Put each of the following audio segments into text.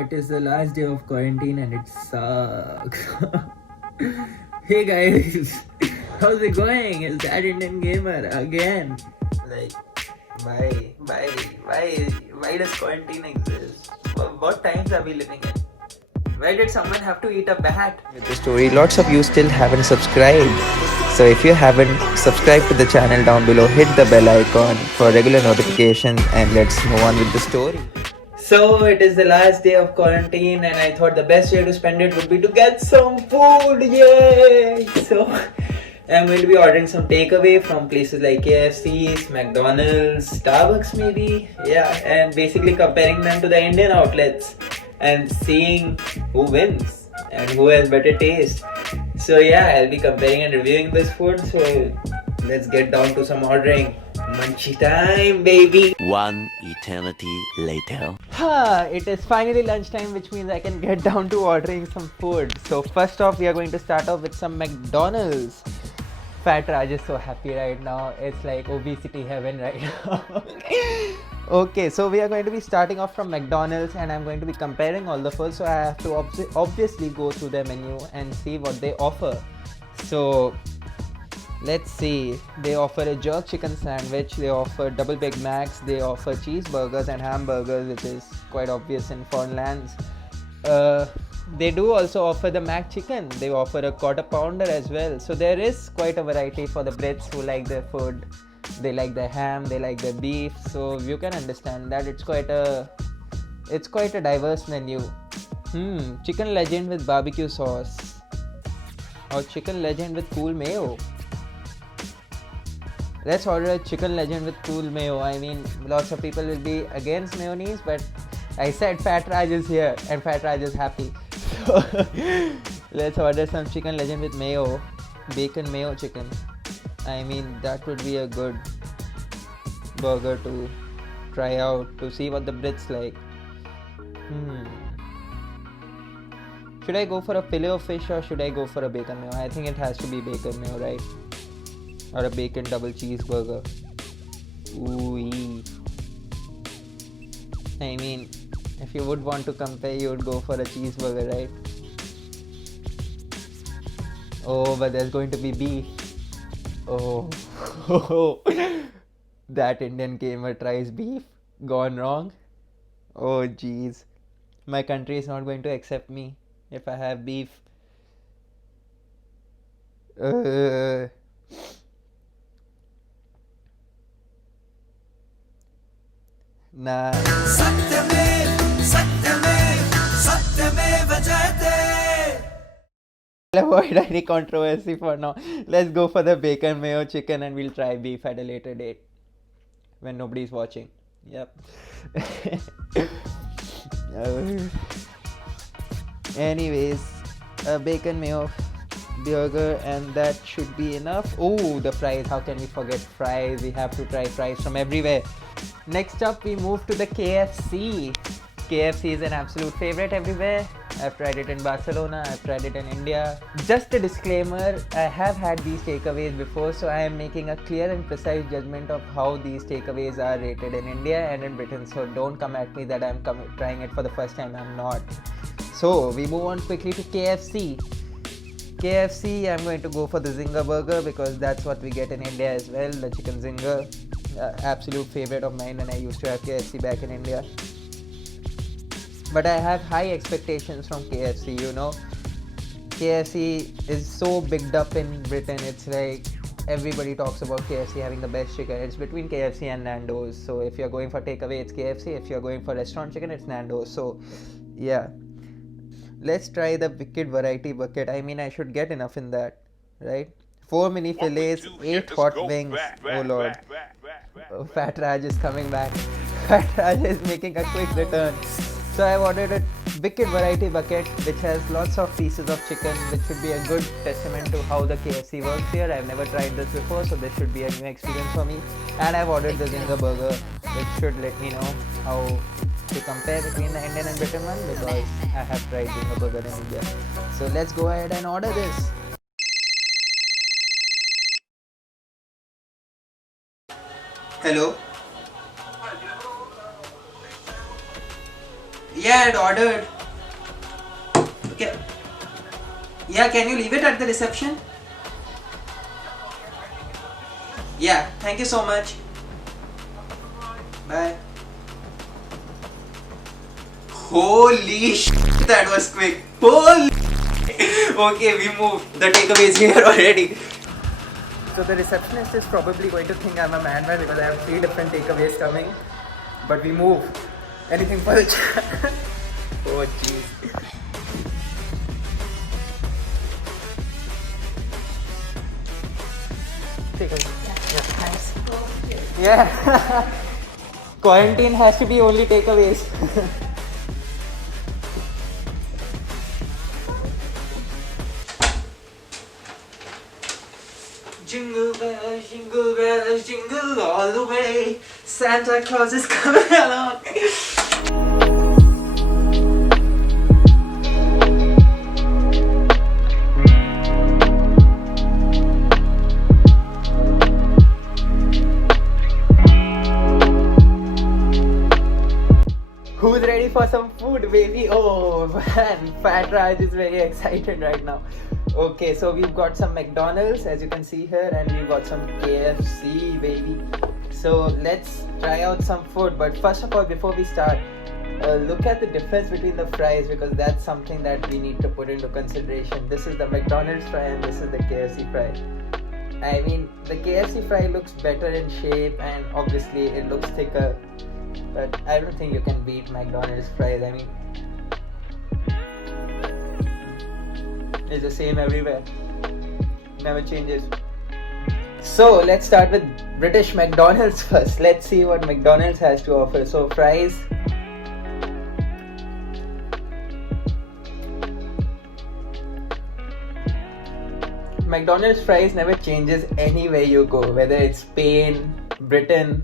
It is the last day of quarantine and it sucks. Hey guys, how's it going? Is that Indian gamer again? Like, why, why, why does quarantine exist? What times are we living in? Why did someone have to eat a bat? With the story, lots of you still haven't subscribed. So if you haven't, subscribe to the channel down below, hit the bell icon for regular notifications, and let's move on with the story. So it is the last day of quarantine, and I thought the best way to spend it would be to get some food. Yay! So I'm going to be ordering some takeaway from places like KFC's, McDonald's, Starbucks, maybe. Yeah, and basically comparing them to the Indian outlets and seeing who wins and who has better taste. So yeah, I'll be comparing and reviewing this food. So let's get down to some ordering. Munchie time, baby! One eternity later. It is finally lunchtime, which means I can get down to ordering some food. So first off, we are going to start off with some McDonald's. Fat Raj is so happy right now. It's like obesity heaven right now. Okay, so we are going to be starting off from McDonald's and I'm going to be comparing all the food. So I have to obviously go through their menu and see what they offer. So let's see. They offer a jerk chicken sandwich, they offer double Big Macs, they offer cheeseburgers and hamburgers, which is quite obvious in foreign lands. They do also offer the Mac chicken. They offer a quarter pounder as well. So there is quite a variety for the Brits who like their food. They like their ham, they like their beef. So you can understand that it's quite a diverse menu. Chicken legend with barbecue sauce or chicken legend with cool mayo. Let's order a chicken legend with cool mayo. I mean, lots of people will be against mayonnaise, but I said Fat Raj is here and Fat Raj is happy. So let's order some chicken legend with mayo, bacon mayo chicken. I mean, that would be a good burger to try out to see what the Brits like. Should I go for a fillet of fish or should I go for a bacon mayo? I think it has to be bacon mayo, right? Or a bacon double cheeseburger. Ooh. I mean, if you would want to compare, you would go for a cheeseburger, right? Oh, but there's going to be beef. Oh. That Indian gamer tries beef. Gone wrong. Oh, jeez. My country is not going to accept me if I have beef. Nah. I'll avoid any controversy for now. Let's go for the bacon mayo chicken and we'll try beef at a later date when nobody's watching. Yep. Anyways, a bacon mayo burger and that should be enough. Oh, the fries. How can we forget fries? We have to try fries from everywhere. Next up, we move to the KFC. KFC is an absolute favorite everywhere. I've tried it in Barcelona, I've tried it in India. Just a disclaimer, I have had these takeaways before, so I am making a clear and precise judgment of how these takeaways are rated in India and in Britain. So don't come at me that I'm trying it for the first time, I'm not. So we move on quickly to KFC. KFC, I'm going to go for the Zinger burger because that's what we get in India as well, the chicken Zinger. Absolute favorite of mine when I used to have KFC back in India. But I have high expectations from KFC, you know. KFC is so bigged up in Britain, it's like everybody talks about KFC having the best chicken. It's between KFC and Nando's. So if you're going for takeaway, it's KFC. If you're going for restaurant chicken, it's Nando's. So yeah. Let's try the Wicked Variety Bucket. I mean, I should get enough in that, right? 4 mini fillets, 8 hot wings. Oh lord. Oh, Fat Raj is coming back. Fat Raj is making a quick return. So I've ordered a Wicked Variety Bucket which has lots of pieces of chicken, which should be a good testament to how the KFC works here. I've never tried this before, so this should be a new experience for me. And I've ordered the Zinger burger, which should let me know how to compare between the Indian and Britain one, because I have tried Zinger burger in India. So let's go ahead and order this. Hello? Yeah, I'd ordered. Okay. Yeah, can you leave it at the reception? Yeah, thank you so much. Bye. Holy shit, that was quick. Holy. Okay, we moved. The takeaway is here already. So the receptionist is probably going to think I'm a madman because I have 3 different takeaways coming. But we move. Anything for the chat. Oh jeez. Takeaway. Yeah, thanks. Yeah. Quarantine has to be only takeaways. Jingle bells, jingle all the way. Santa Claus is coming along. Who's ready for some food, baby? Oh man, Fat Raj is very excited right now. Okay, so we've got some McDonald's as you can see here, and we've got some KFC, baby. So let's try out some food. But first of all, before we start, look at the difference between the fries, because that's something that we need to put into consideration. This is the McDonald's fry and this is the KFC fry. I mean, the KFC fry looks better in shape and obviously it looks thicker, but I don't think you can beat McDonald's fries. I mean, it's the same everywhere, never changes. So let's start with British McDonald's first. Let's see what McDonald's has to offer. So fries, McDonald's fries never changes anywhere you go, whether it's Spain, Britain,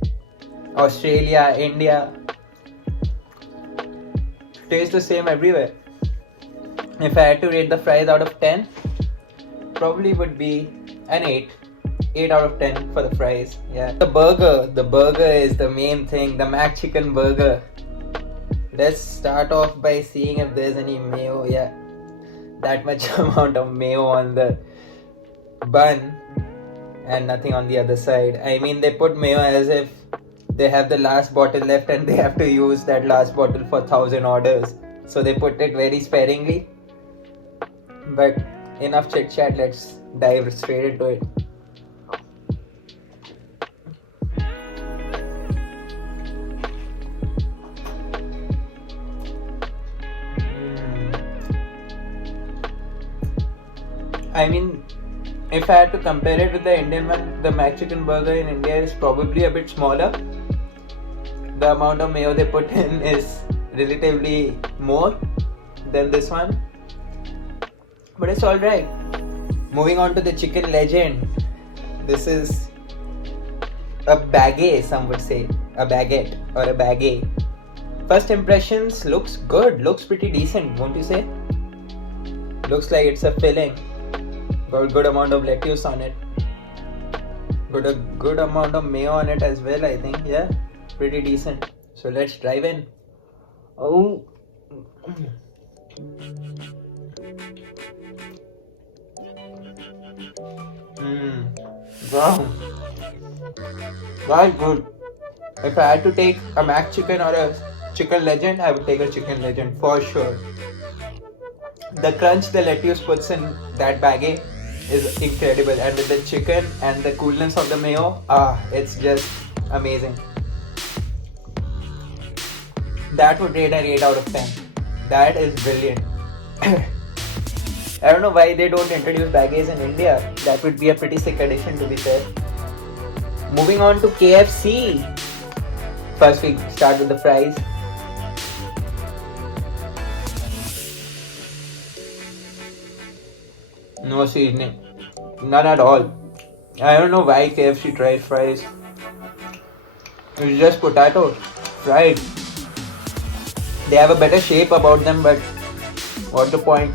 Australia, India. Tastes the same everywhere. If I had to rate the fries out of 10, probably would be an 8. 8 out of 10 for the fries. Yeah. The burger is the main thing. The Mac Chicken burger. Let's start off by seeing if there's any mayo. Yeah, that much amount of mayo on the bun and nothing on the other side. I mean, they put mayo as if they have the last bottle left and they have to use that last bottle for 1,000 orders. So they put it very sparingly. But enough chit chat, let's dive straight into it. I mean, if I had to compare it with the Indian one, the Mac Chicken burger in India is probably a bit smaller. The amount of mayo they put in is relatively more than this one, but it's alright. Moving on to the Chicken Legend. This is a baguette, some would say. A baguette or a baguette. First impressions, looks good, looks pretty decent, won't you say? Looks like it's a filling. Got a good amount of lettuce on it. Got a good amount of mayo on it as well, I think. Yeah, pretty decent. So let's dive in. Oh. Wow. That's good. If I had to take a Mac Chicken or a Chicken Legend, I would take a Chicken Legend for sure. The crunch the lettuce puts in that baguette is incredible, and with the chicken and the coolness of the mayo, it's just amazing. That would rate an 8 out of 10. That is brilliant. I don't know why they don't introduce baguettes in India. That would be a pretty sick addition, to be fair. Moving on to KFC. First we start with the fries. No seasoning. None at all. I don't know why KFC tries fries. It's just potato fried. They have a better shape about them, but what's the point?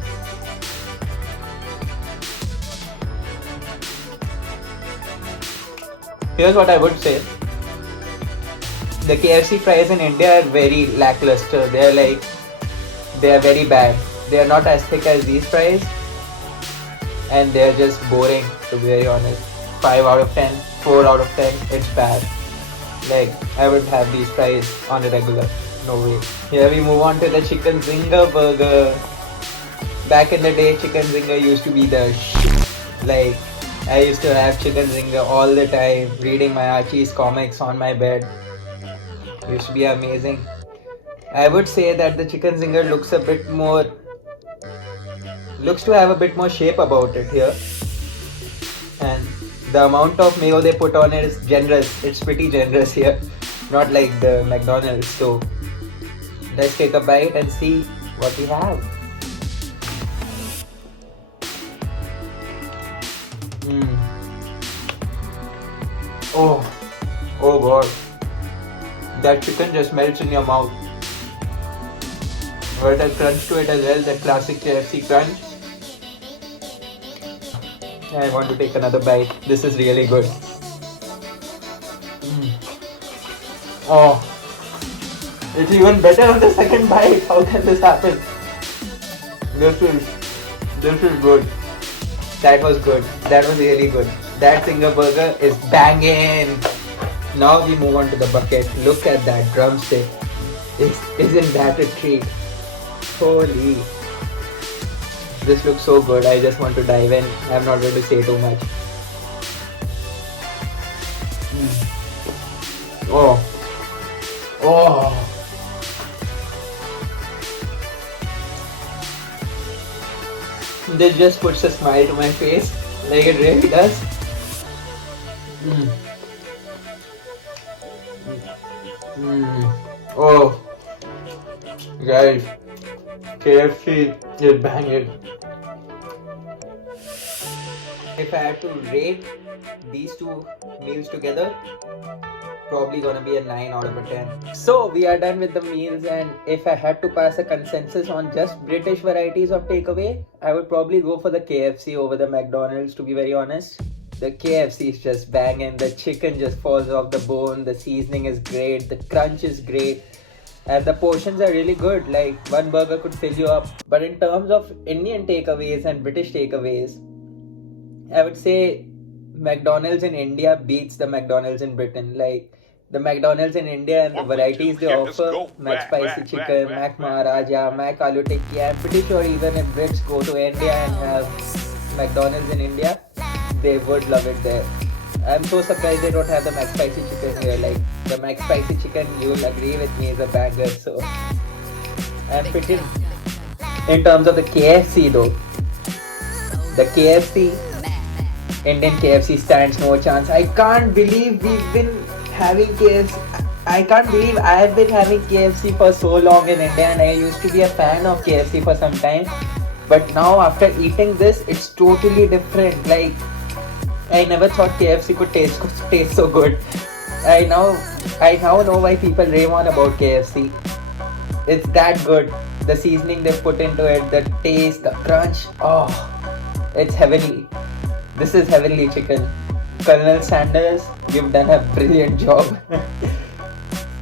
Here's what I would say. The KFC fries in India are very lackluster. They're like They are very bad. They are not as thick as these fries, and they are just boring, to be very honest. 5 out of 10, 4 out of 10, it's bad. Like, I would have these fries on a regular. No way. Here we move on to the chicken zinger burger. Back in the day, chicken zinger used to be the shit. Like, I used to have chicken zinger all the time, reading my Archie's comics on my bed. Used to be amazing. I would say that the chicken zinger looks to have a bit more shape about it here. And the amount of mayo they put on it is generous. It's pretty generous here. Not like the McDonald's. So let's take a bite and see what we have. Oh god. That chicken just melts in your mouth. But a crunch to it as well, that classic KFC crunch. I want to take another bite. This is really good. Oh, it's even better on the second bite. How can this happen? This is good. That was good. That was really good. That zinger burger is banging. Now we move on to the bucket. Look at that drumstick. Isn't that a treat? Holy. This looks so good. I just want to dive in. I'm not going to say too much. Oh. This just puts a smile to my face. Like it really does. Oh. Guys. KFC is banging. If I had to rate these two meals together, probably gonna be a 9 out of a 10. So we are done with the meals, and if I had to pass a consensus on just British varieties of takeaway, I would probably go for the KFC over the McDonald's, to be very honest. The KFC is just banging, the chicken just falls off the bone, the seasoning is great, the crunch is great. And the portions are really good, like one burger could fill you up. But in terms of Indian takeaways and British takeaways, I would say McDonald's in India beats the McDonald's in Britain. Like the McDonald's in India and the varieties they offer, Mac Spicy Chicken, Mac Maharaja, Mac Aloo Tikki. I'm pretty sure even if Brits go to India and have McDonald's in India, they would love it there. I'm so surprised they don't have the Mac Spicy Chicken here. Like the Mac Spicy Chicken, you'll agree with me, is a banger. So I'm pretty. In terms of the KFC though, the KFC, Indian KFC stands no chance. I can't believe we've been having KFC. I can't believe I have been having KFC for so long in India, and I used to be a fan of KFC for some time. But now after eating this, it's totally different. Like I never thought KFC could taste so good. I now know why people rave on about KFC. It's that good. The seasoning they put into it, the taste, the crunch. Oh, it's heavenly. This is heavenly chicken. Colonel Sanders, you've done a brilliant job.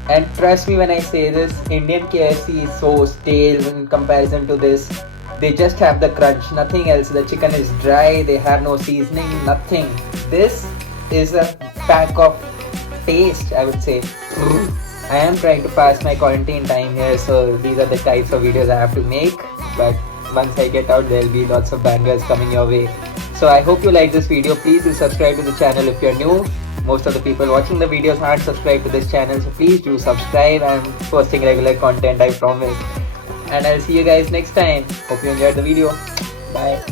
And trust me when I say this, Indian KFC is so stale in comparison to this. They just have the crunch, nothing else. The chicken is dry, they have no seasoning, nothing. This is a pack of taste, I would say. I am trying to pass my quarantine time here, so these are the types of videos I have to make. But once I get out, there will be lots of bangers coming your way. So I hope you like this video. Please do subscribe to the channel if you're new. Most of the people watching the videos aren't subscribed to this channel, so please do subscribe. I'm posting regular content, I promise. And I'll see you guys next time. Hope you enjoyed the video. Bye.